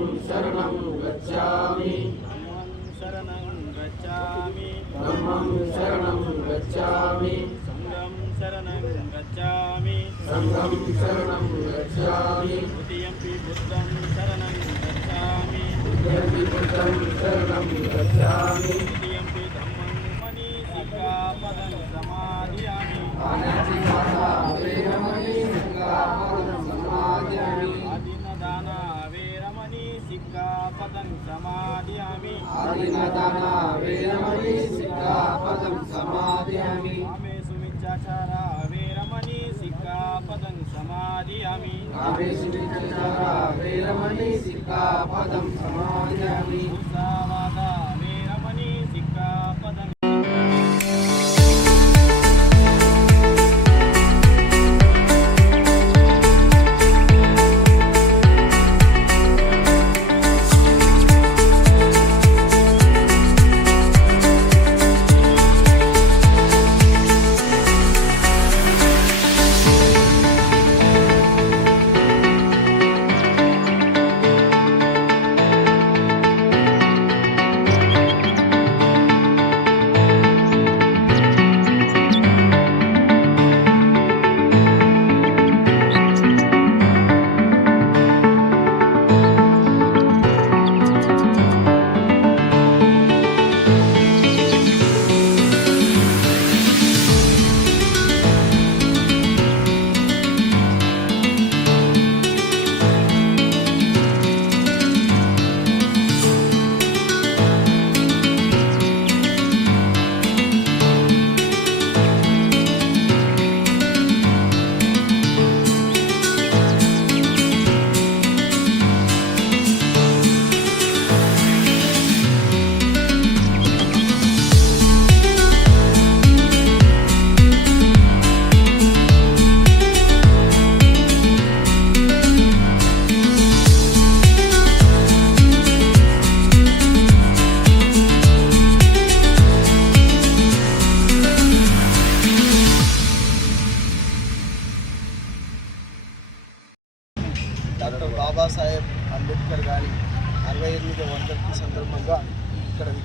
शरणं गच्छामि शरणं गच्छामि धम्मं शरणं गच्छामि सङ्गं शरणं गच्छामि सङ्गं शरणं गच्छामि द्वितीयमपि बुद्धं शरणं गच्छामि द्वितीयमपि बुद्धं शरणं गच्छामि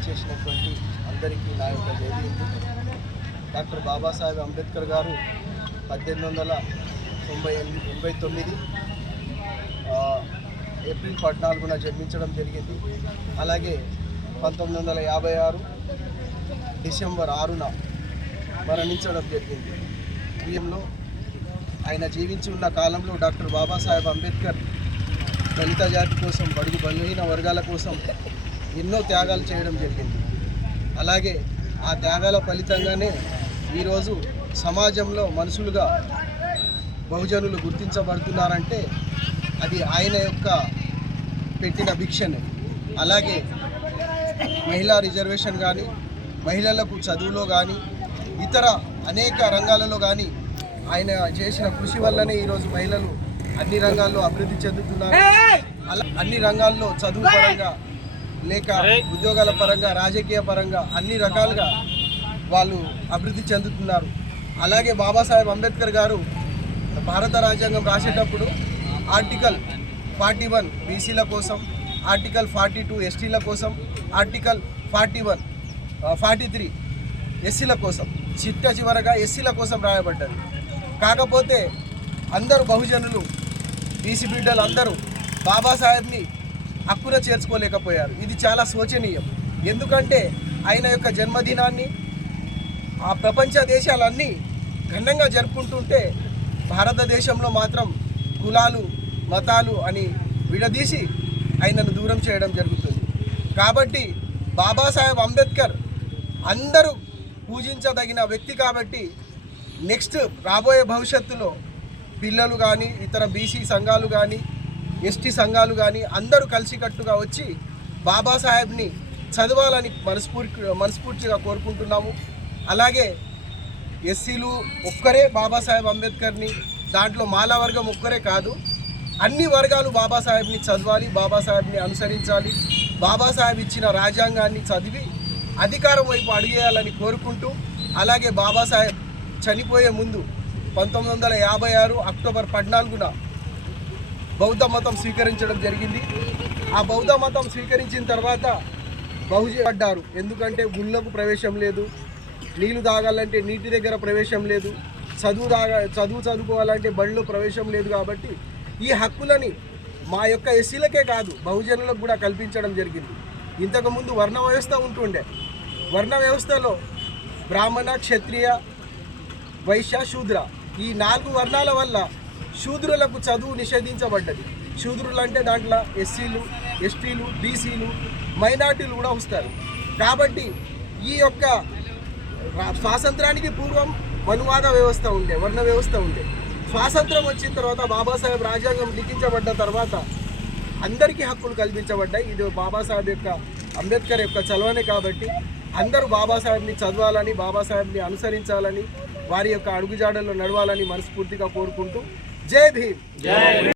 విచ్చేసినటువంటి అందరికీ నా యొక్క డాక్టర్ బాబాసాహెబ్ అంబేద్కర్ గారు పద్దెనిమిది వందల తొంభై ఎనభై తొమ్మిది ఏప్రిల్ పద్నాలుగున జన్మించడం జరిగింది. అలాగే పంతొమ్మిది వందల యాభై ఆరు డిసెంబర్ ఆరున మరణించడం జరిగింది. బియ్యంలో ఆయన జీవించి ఉన్న కాలంలో డాక్టర్ బాబాసాహెబ్ అంబేద్కర్ దళిత జాతి కోసం బడుగు బలహీన వర్గాల కోసం ఎన్నో త్యాగాలు చేయడం జరిగింది. అలాగే ఆ త్యాగాల ఫలితంగానే ఈరోజు సమాజంలో మనుషులుగా బహుజనులు గుర్తించబడుతున్నారంటే అది ఆయన యొక్క పెట్టిన భిక్షను అలాగే మహిళా రిజర్వేషన్ కానీ మహిళలకు చదువులో కానీ ఇతర అనేక రంగాలలో కానీ ఆయన చేసిన కృషి వల్లనే ఈరోజు మహిళలు అన్ని రంగాల్లో అభివృద్ధి చెందుతున్నారు. అలా అన్ని రంగాల్లో చదువు పరంగా లేక ఉద్యోగాల పరంగా రాజకీయ పరంగా అన్ని రకాలుగా వాళ్ళు అభివృద్ధి చెందుతున్నారు. అలాగే బాబాసాహెబ్ అంబేద్కర్ గారు భారత రాజ్యాంగం రాసేటప్పుడు ఆర్టికల్ ఫార్టీ వన్ బీసీల కోసం ఆర్టికల్ ఫార్టీ టూ ఎస్టీల కోసం article forty one forty three ఎస్సీల కోసం చిట్ట చివరగా ఎస్సీల కోసం రాయబడ్డది. కాకపోతే అందరూ బహుజనులు బీసీ బిడ్డలు అందరూ బాబాసాహెబ్ని హక్కున చేర్చుకోలేకపోయారు. ఇది చాలా శోచనీయం. ఎందుకంటే ఆయన యొక్క జన్మదినాన్ని ఆ ప్రపంచ దేశాలన్నీ ఘనంగా జరుపుకుంటుంటే భారతదేశంలో మాత్రం కులాలు మతాలు అని విడదీసి ఆయనను దూరం చేయడం జరుగుతుంది. కాబట్టి బాబాసాహెబ్ అంబేద్కర్ అందరూ పూజించదగిన వ్యక్తి కాబట్టి నెక్స్ట్ రాబోయే భవిష్యత్తులో పిల్లలు కానీ ఇతర బీసీ సంఘాలు కానీ ఎస్టీ సంఘాలు కానీ అందరూ కలిసికట్టుగా వచ్చి బాబాసాహెబ్ని చదవాలని మనస్ఫూర్తి మనస్ఫూర్తిగా కోరుకుంటున్నాము. అలాగే ఎస్సీలు ఒక్కరే బాబాసాహెబ్ అంబేద్కర్ని దాంట్లో మాలా వర్గం ఒక్కరే కాదు. అన్ని వర్గాలు బాబాసాహెబ్ని చదవాలి బాబాసాహెబ్ని అనుసరించాలి. బాబాసాహెబ్ ఇచ్చిన రాజ్యాంగాన్ని చదివి అధికారం వైపు అడిగేయాలని కోరుకుంటూ అలాగే బాబాసాహెబ్ చనిపోయే ముందు పంతొమ్మిది వందల యాభై ఆరు అక్టోబర్ పద్నాలుగున బౌద్ధ మతం స్వీకరించడం జరిగింది. ఆ బౌద్ధ మతం స్వీకరించిన తర్వాత బహుజపడ్డారు ఎందుకంటే గుళ్ళకు ప్రవేశం లేదు. నీళ్ళు తాగాలంటే నీటి దగ్గర ప్రవేశం లేదు. చదువు తాగా చదువు చదువుకోవాలంటే బడిలో ప్రవేశం లేదు కాబట్టి ఈ హక్కులని మా యొక్క ఎస్సీలకే కాదు బహుజనులకు కూడా కల్పించడం జరిగింది. ఇంతకుముందు వర్ణ వ్యవస్థ ఉంటుండే. వర్ణ వ్యవస్థలో బ్రాహ్మణ క్షత్రియ వైశ్య శూద్ర ఈ నాలుగు వర్ణాల వల్ల శూద్రులకు చదువు నిషేధించబడ్డది. శూద్రులు అంటే దాంట్లో ఎస్సీలు ఎస్టీలు బీసీలు మైనార్టీలు కూడా వస్తారు. కాబట్టి ఈ యొక్క స్వాతంత్రానికి పూర్వం మనువాద వ్యవస్థ ఉండే వర్ణ వ్యవస్థ ఉండే. స్వాతంత్రం వచ్చిన తర్వాత బాబాసాహెబ్ రాజ్యాంగం లిఖించబడ్డ తర్వాత అందరికీ హక్కులు కల్పించబడ్డాయి. ఇది బాబాసాహెబ్ యొక్క అంబేద్కర్ యొక్క చలవనే కాబట్టి అందరూ బాబాసాహెబ్ని చదవాలని బాబాసాహెబ్ని అనుసరించాలని వారి యొక్క అడుగుజాడల్లో నడవాలని మనస్ఫూర్తిగా కోరుకుంటూ जय भीम। जय